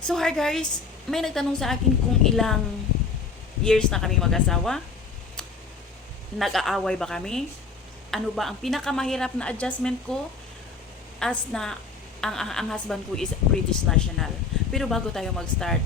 So hi guys, may nagtanong sa akin kung ilang years na kami mag-asawa. Nag-aaway ba kami? Ano ba ang pinakamahirap na adjustment ko as na ang husband ko is British national. Pero bago tayo mag-start,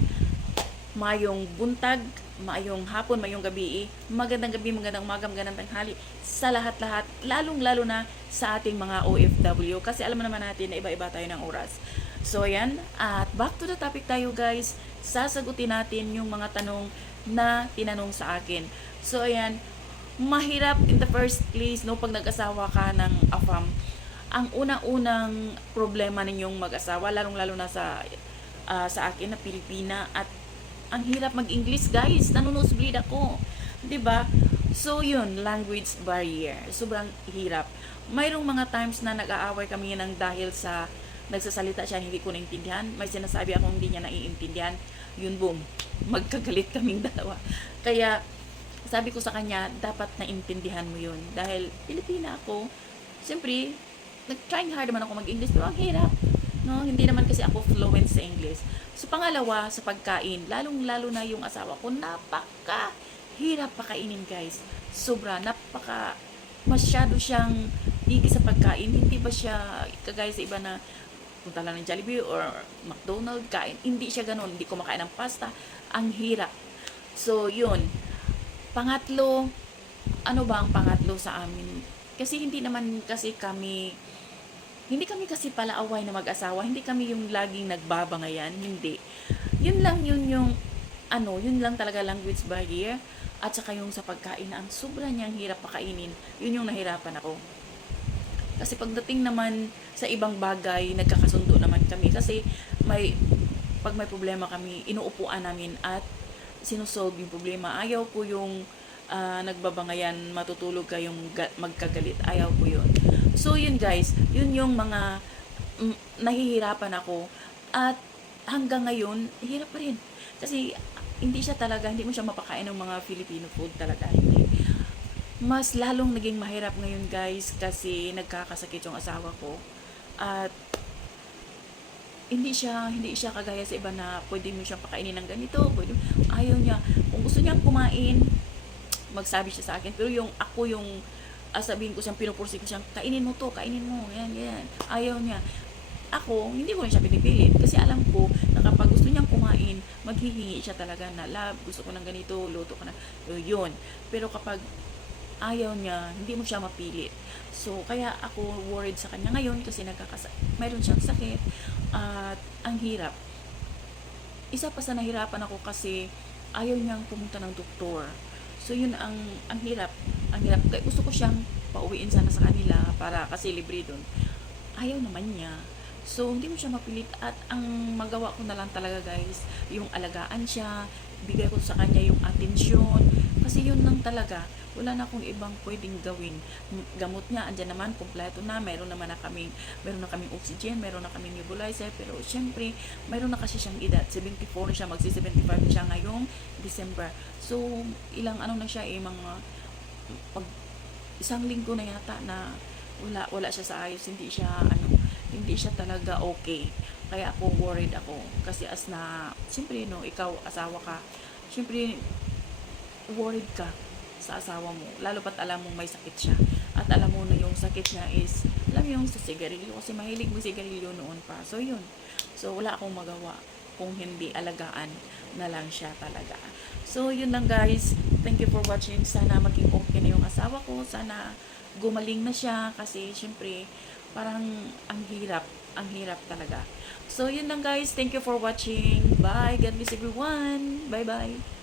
mayong buntag, mayong hapon, mayong gabi, magandang gabi, magandang umaga, magandang tanghali sa lahat-lahat, lalong-lalo na sa ating mga OFW kasi alam naman natin na iba-iba tayo ng oras. So ayan, at back to the topic tayo guys, sasagutin natin yung mga tanong na tinanong sa akin. So ayan, mahirap in the first place no pag nag-asawa ka ng AFAM. Ang unang-unang problema ninyong mag-asawa, lalong-lalo na sa akin na Pilipina, at ang hirap mag-English guys, nanunusblid ako, 'di ba? So yun, language barrier, sobrang hirap. Mayroong mga times na nag-aaway kami ng dahil sa nagsasalita siya hindi ko naintindihan, may sinasabi ako hindi niya naiintindihan, yun boom, magkagalit kaming dalawa. Kaya sabi ko sa kanya, dapat naintindihan mo yun dahil Pilipina ako. Siyempre, nag-trying hard naman ako mag-English pero ang hirap. No, hindi naman kasi ako fluent sa English. So pangalawa, sa pagkain, lalong-lalo na yung asawa ko, napaka hirap pakainin, guys. Sobra, masyado siyang digi sa pagkain. Hindi ba siya kagaya sa iba na punta lang ng Jollibee or McDonald's, kain. Hindi siya ganun. Hindi kumakain ng pasta. Ang hirap. So, yun. Pangatlo, ano ba ang pangatlo sa amin? Kasi hindi kami kasi pala away na mag-asawa, hindi kami yung laging nagbabangayan, hindi. Yun lang yun lang talaga language barrier at saka yung sa pagkain na ang sobra niyang hirap pakainin, yun yung nahirapan ako. Kasi pagdating naman sa ibang bagay, nagkakasundo naman kami kasi pag may problema kami, inuupuan namin at sinusolve yung problema. Ayaw ko yung nagbabangayan, matutulog kayong magkagalit. Ayaw ko yun. So, yun guys, yun yung mga nahihirapan ako. At hanggang ngayon, hirap pa rin. Kasi, hindi mo siya mapakain ng mga Filipino food talaga. Hindi. Mas lalong naging mahirap ngayon guys kasi nagkakasakit yung asawa ko. At hindi siya kagaya sa iba na pwede mo siyang pakainin ng ganito, ayaw niya. Kung gusto niyang kumain, magsabi siya sa akin. Pero yung sabihin ko siyang, pinupursi ko siyang, kainin mo to, kainin mo, yan. Ayaw niya. Ako, hindi ko rin siya pinipilit. Kasi alam ko na kapag gusto niyang kumain, maghihingi siya talaga na, love, gusto ko ng ganito, luto ko na. Yun. Pero kapag ayaw niya, hindi mo siya mapilit. So, kaya ako worried sa kanya ngayon kasi mayroon siyang sakit at ang hirap. Isa pa sa nahirapan ako kasi ayaw niyang pumunta ng doktor. So yun ang hirap. Ang hirap. Kaya gusto ko siyang pauwiin sana sa kanila para kasi libre doon. Ayaw naman niya. So hindi mo siya mapilit at ang magawa ko na lang talaga guys, yung alagaan siya, bigay ko sa kanya yung atensyon. Kasi yun lang talaga. Wala na akong ibang pwedeng gawin. Gamot niya, andyan naman, kompleto na. Meron na kaming oxygen, meron na kaming nebulizer. Pero syempre, meron na kasi siyang edad. 74 na siya, magsi-75 na siya ngayong December. So, ilang ano na siya mga pag isang linggo na yata na wala siya sa ayos, hindi siya talaga okay. Kaya ako worried ako kasi syempre no, ikaw asawa ka, syempre worried ka sa asawa mo, lalo pat alam mong may sakit siya at alam mo na yung sakit niya is alam yung sa sigarilyo kasi mahilig mo sigarilyo noon pa. So yun, so wala akong magawa kung hindi alagaan na lang siya talaga. So yun lang guys, thank you for watching. Sana maging okay na yung asawa ko, sana gumaling na siya kasi syempre parang ang hirap talaga. So yun lang guys, thank you for watching. Bye, God bless everyone. Bye bye.